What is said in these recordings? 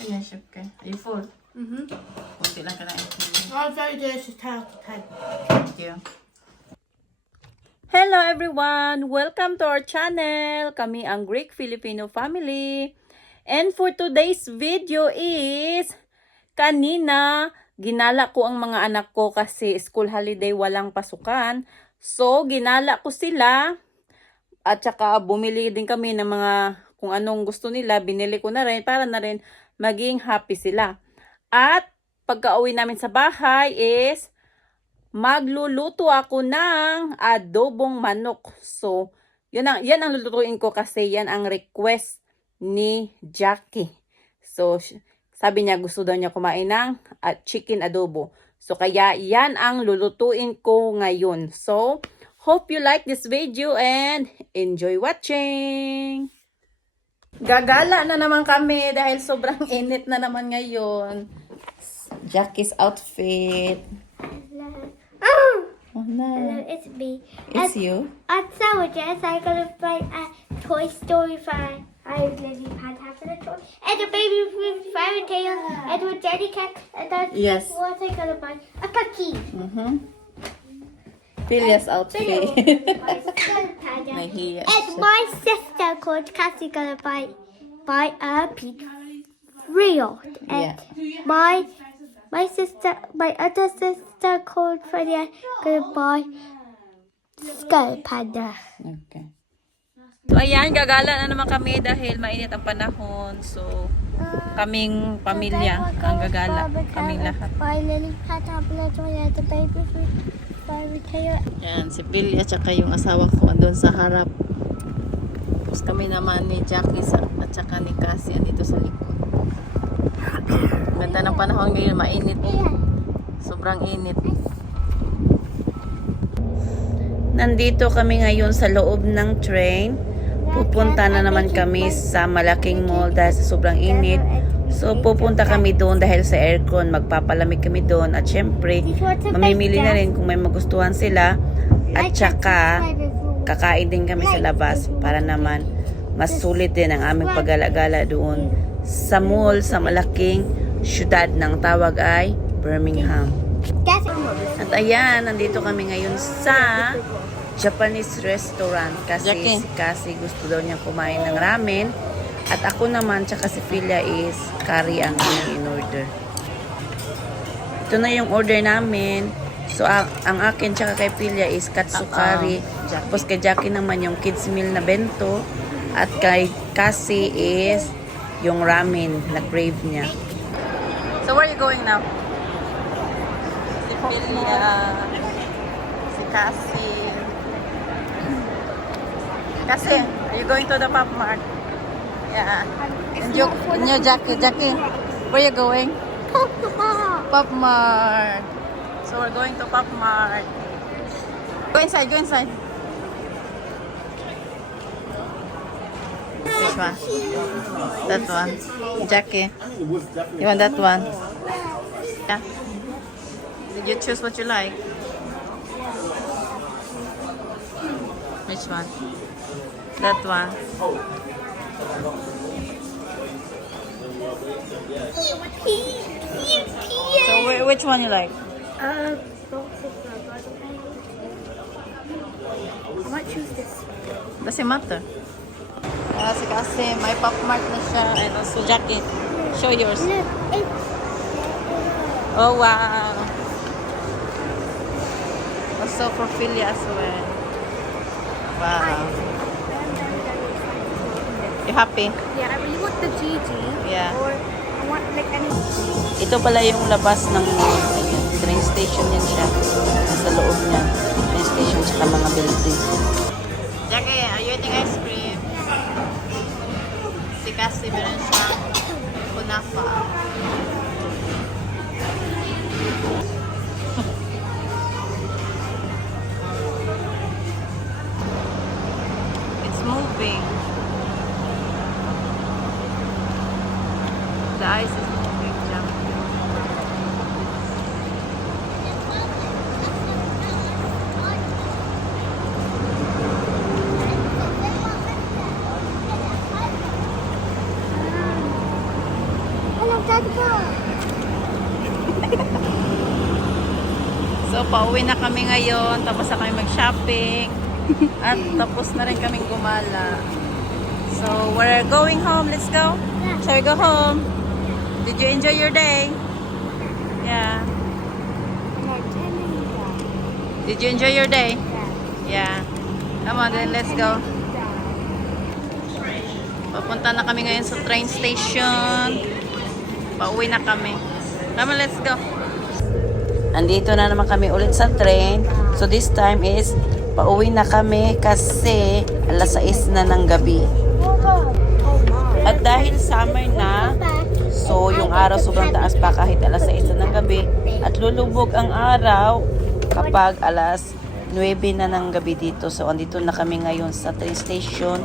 Ganyan, chef ka. Are you full? Kunti lang ka na. Oh, very delicious. 10 out of 10. Thank you. Hello everyone! Welcome to our channel! Kami ang Greek Filipino family. And for today's video is, kanina, ginala ko ang mga anak ko kasi school holiday walang pasukan. So, ginala ko sila at saka bumili din kami ng mga kung anong gusto nila. Binili ko na rin para na rin maging happy sila. At pagka-uwi namin sa bahay is magluluto ako ng adobong manok. So, yan ang lulutuin ko kasi yan ang request ni Jackie. So, sabi niya gusto daw niya kumain ng chicken adobo. So, kaya yan ang lulutuin ko ngayon. So, hope you like this video and enjoy watching! Gagala na naman kami dahil sobrang init na naman ngayon. Jackie's outfit. Oh no. Hello, it's me. It's you? On sandwiches, I'm gonna find a Toy Story fan. I'm Lily Pad having a toy. And a baby with fairy tale. And a jelly cat. And then Yes. what am I gonna buy? A cookie. Philia's outfit. My sister Tanya. Nahiya And siya. my sister called Cassie gonna buy a pig real. And my other sister called Freddie gonna buy Skull Panda. Okay. So, ayan, gagala na naman kami dahil mainit ang panahon. So, kaming pamilya ang gagala. Kaming lahat. Buy Lily Pad tablet and the baby with fairy tale. Yan, si Philia tsaka yung asawa ko andun sa harap. Tapos kami naman ni Jackie at tsaka ni Cassie andito sa likod. Ganda ng panahon ngayon, mainit. Sobrang init. Nandito kami ngayon sa loob ng train. Pupunta na naman kami sa malaking mall dahil sa sobrang init. So pupunta kami doon dahil sa aircon. Magpapalamig kami doon. At syempre, mamimili na rin kung may magustuhan sila. At saka, kakain din kami sa labas para naman mas sulit din ang aming paggalagala doon sa mall sa malaking syudad ng tawag ay Birmingham. At ayan, nandito kami ngayon sa Japanese restaurant kasi si Cassie gusto daw niya kumain ng ramen at ako naman tsaka si Philia is curry ang aming in-order. Ito na yung order namin. So ang akin tsaka kay Philia is katsu curry. Tapos kay Jackie naman yung kids meal na bento at kay Cassie is yung ramen na crave niya. So where are you going now? Si Philia, si Cassie. Cassie, are you going to the Pop Mart? Yeah. And you, Jackie, where are you going? Pop Mart. So we're going to Pop Mart. Go inside, go inside. Which one? That one. Jackie. You want that one? Yeah. Did you choose what you like? Which one? That one. So which one you like? I might choose this. Doesn't matter. Kasi may Pop Mart na siya. And also Jackie, show yours. Look, Oh wow. Also for Philia as well. Wow. You happy? yeah, I really want the GG. Yeah. Or I want like any. Ito pala yung labas ng mall. Ayan. Train station yan siya. Nasa loob niya. Train station tsaka mga building. Jackie, are you eating ice cream? Si Cassie, meron siyang kunafa. It's moving. The ice is moving, Jack. Hello, So, pauwi na kami ngayon. Tapos na kami mag-shopping. At tapos na rin kaming gumala. So, we're going home. Let's go. Shall we go home? Did you enjoy your day? Yeah. Did you enjoy your day? Yeah. Come on then, let's go. Papunta na kami ngayon sa train station. Pauwi na kami. Come on, let's go. Andito na naman kami ulit sa train. So this time is pauwi na kami kasi alas 6 na ng gabi. At dahil summer na, so yung araw sobrang taas pa kahit alas 6 na ng gabi. At lulubog ang araw kapag alas 9 na ng gabi dito. So andito na kami ngayon sa train station.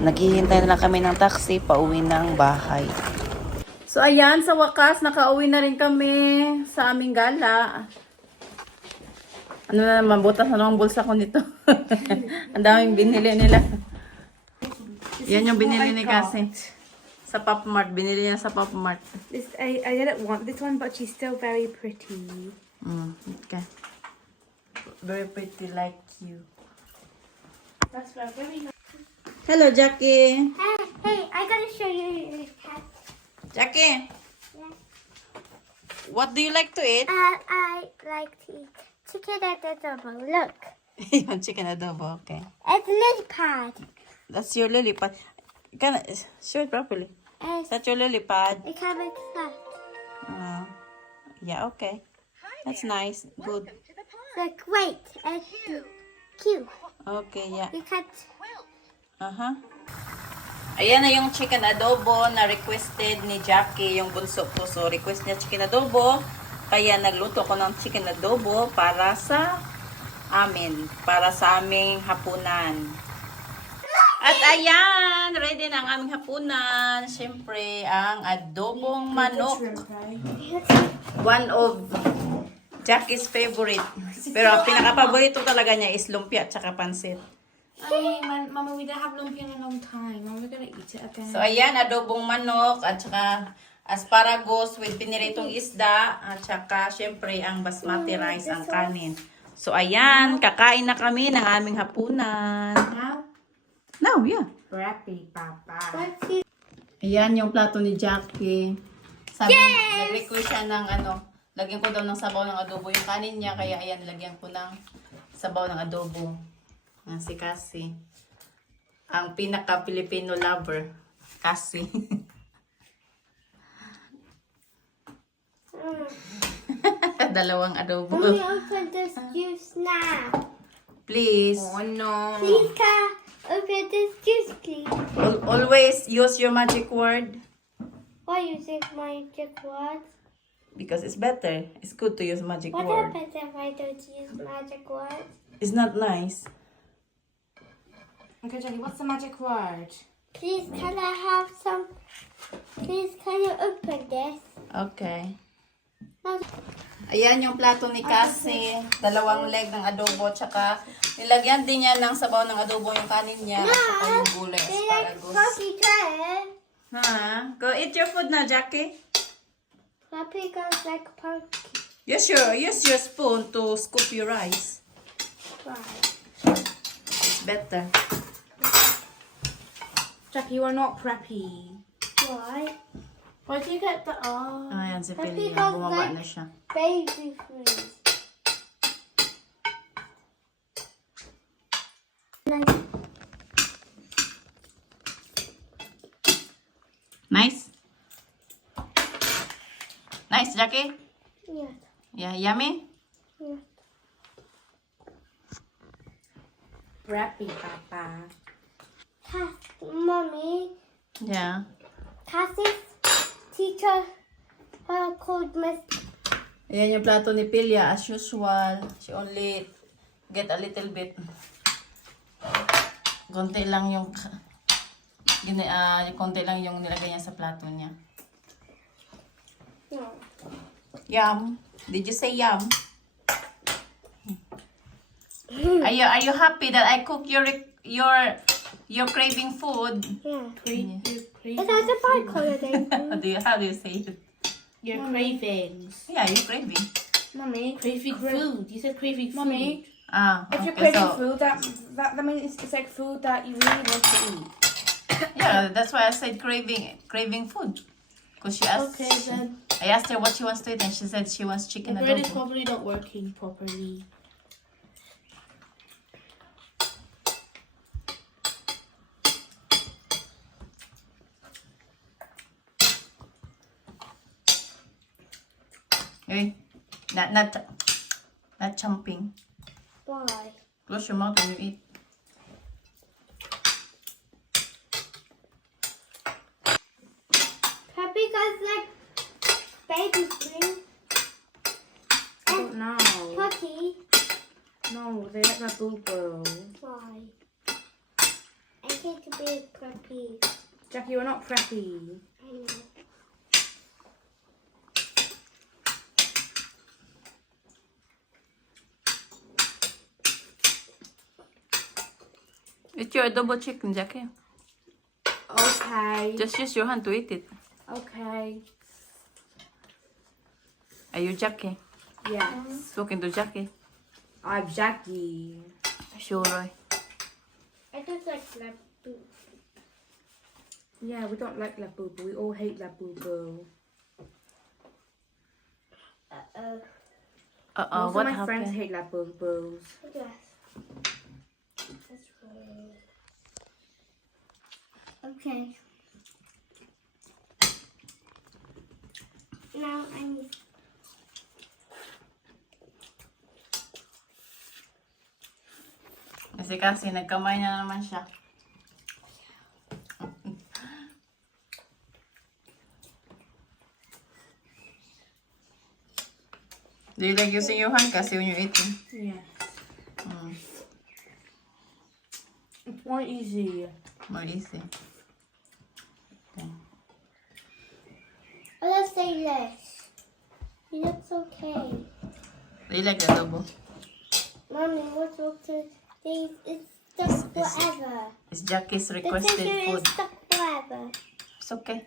Naghihintay na lang kami ng taxi pauwi ng bahay. So ayan, sa wakas, nakauwi na rin kami sa aming gala. Ano na naman, butas na naman bulsa ko nito. Ang daming binili nila. Yan yung binili ni Kasi. Sa Pop Mart, binili niya sa Pop Mart. This, I didn't want this one, but she's still very pretty. Okay. Very pretty like you. That's very nice. Hello, Jackie. Hey, I gotta show you your cat. Jackie, Yeah. what do you like to eat? I like to eat chicken at the double. Look, Yung chicken adobo, okay. it's a lily pad. That's your lily pad. Can I show it properly? And That's your lily pad. it can make that. Yeah, okay. That's nice. Good. Look, wait, and cute. Okay, yeah. You can't. Ayan na yung chicken adobo na requested ni Jackie, yung bunso ko. So, request niya chicken adobo. Kaya nagluto ko ng chicken adobo para sa amin. Para sa aming hapunan. At ayan, ready na ang aming hapunan. Siyempre, ang adobong manok. One of Jackie's favorite. Pero pinaka-paborito talaga niya is lumpia at saka pansit. Mama, we didn't have lumpia in a long time. Mama, we're gonna eat it again. So, ayan, adobong manok at saka asparagus with piniritong isda at saka, syempre, ang basmati rice, ang kanin. So, ayan, kakain na kami ng aming hapunan. Now, Now, yeah. Preppy, Papa. Let's see. Ayan yung plato ni Jackie. Sabi, nag-request siya ng lagyan ko daw ng sabaw ng adobo yung kanin niya. Kaya ayan, lagyan ko ng sabaw ng adobo. Si Cassie. Ang pinaka-Filipino lover. Cassie. Dalawang adobo. Let me open this juice now. Please. Oh no. Please, can open this juice, please. Always use your magic word. Why using magic words? Because it's better. It's good to use magic What word. happens if I don't use magic words? It's not nice. Okay, Jackie, what's the magic word? Please, can I have some? Please, can you open this? Okay. No. Ayan yung plato ni Cassie. Dalawang leg ng adobo. Tsaka nilagyan din niya ng sabaw ng adobo yung kanin niya. At saka yung gulay, They like asparagus. Puppy Cat. Go eat your food na, Jackie. Puppy goes like pumpkin. Use your spoon to scoop your rice. Right. It's better. Jackie, you are not preppy. Why? Why do you get the Ayan si Happy Pelia. goes Bumaba like- na siya. Baby food. Nice? Nice, Jackie? Yes. Yeah, yummy? Yes. preppy, Papa? Mommy, Yeah. Cassie's teacher called Miss. Ayan yung plato ni Pelia as usual. She only get a little bit. Konti lang yung konti lang yung nilagay niya sa plato niya. No. Yum. Did you say yum? Are you happy that I cook your craving food? Yeah. Your Is that a bike holiday? How do you say it? Your cravings. Yeah, you're craving. Mummy. Craving food. You said craving food. Mummy. Ah, If you're okay, craving so, food, that means it's like food that you really want to eat. yeah, that's why I said craving food. Because she asked, Okay, then. I asked her what she wants to eat and she said she wants chicken The bread is adobo. probably not working properly. Okay, not chomping. Why? Close your mouth when you eat. Puppy guys like baby food. I don't know. Puppy. No, they like my boo-boo. Why? I think to be a puppy. Jackie, you're not preppy. I know. Eat your adobo chicken, Jackie. Okay. Just use your hand to eat it. Okay. Are you Jackie? Yes. Talking to Jackie. I'm Jackie. Sure, Roy. I just like food. Yeah, we don't like La Boo Boo. We all hate La Boo Boo. Uh-oh. Uh-oh, Most what of my friends happened? hate La Boo Boos. Yes. That's right. Okay. Now I need. Kasi nagkamay na naman siya. Do you like using your hand kasi when you're eating? Yeah. Mm, It's more easy. more easy. Okay. Oh, let's say less. He looks okay. Do you like the adobo? Mommy, what's up to these? It's stuck forever. It's Jackie's The requested tissue food. is stuck forever. It's okay.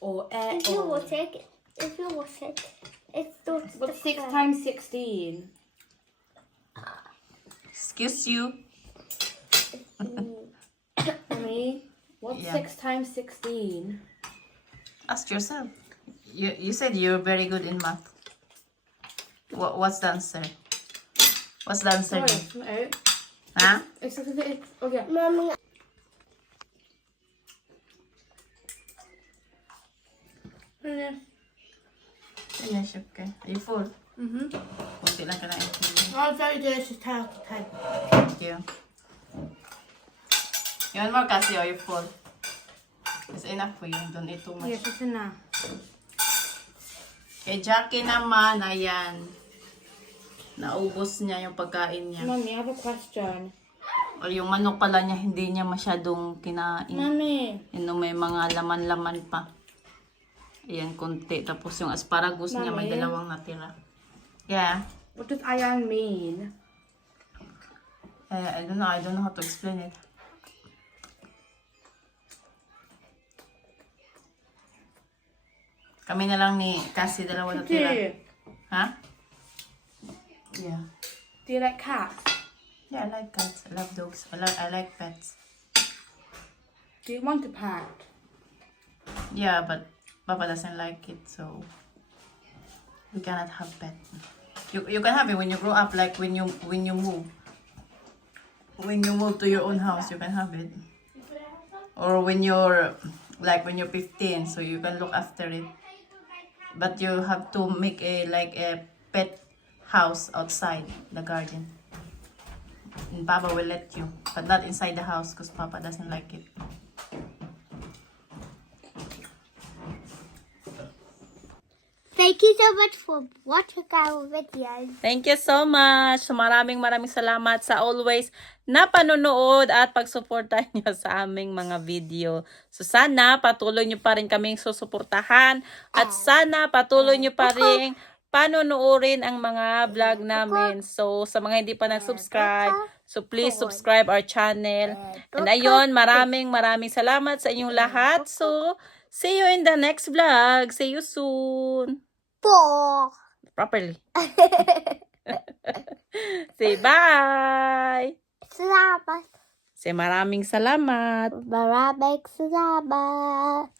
Or If you wash it, it's still stuck What's 6 forever. times 16? Excuse you. Mommy, what's Yeah. 6 times 16? Ask yourself. You said you're very good in math. What's the answer? What's the answer? Sorry, then? no. Huh? It's okay. Mommy, Finish, okay. Are you full? Mm-hmm. Kunti lang ka na Oh, very delicious taco type. Thank you. Yun more kasi, are you full? It's enough for you. Don't eat too much. Yes, it's enough. Kay Jackie naman, ayan. Naubos niya yung pagkain niya. Mommy, I have a question. O yung manok pala niya, hindi niya masyadong kinain. Mommy. Yun, may mga laman-laman pa. Ayan, konti. Tapos yung asparagus niya, may Mami? 2 natira. Yeah. What does ayan mean? I don't know. I don't know how to explain it. Kami na lang ni Cassie, 2 natira. Ha? Yeah. Do you like cats? Yeah, I like cats. I love dogs. I like pets. Do you want a pet? Yeah, but Papa doesn't like it, so we cannot have pet. You can have it when you grow up, like when you move. When you move to your own house, you can have it. Or when you're 15, so you can look after it. But you have to make a pet house outside the garden. And Papa will let you, but not inside the house because Papa doesn't like it. thank you so much for watching our videos. Thank you so much. Maraming salamat sa always na panonood at pagsuporta niyo sa aming mga video. So sana patuloy niyo pa rin kaming susuportahan at sana patuloy niyo pa rin panonoorin ang mga vlog namin. So sa mga hindi pa nag-subscribe, so please subscribe our channel. And ayun, maraming salamat sa inyong lahat. So see you in the next vlog. See you soon. Four. properly. Say bye! Salamat. Say maraming salamat. Maraming salamat.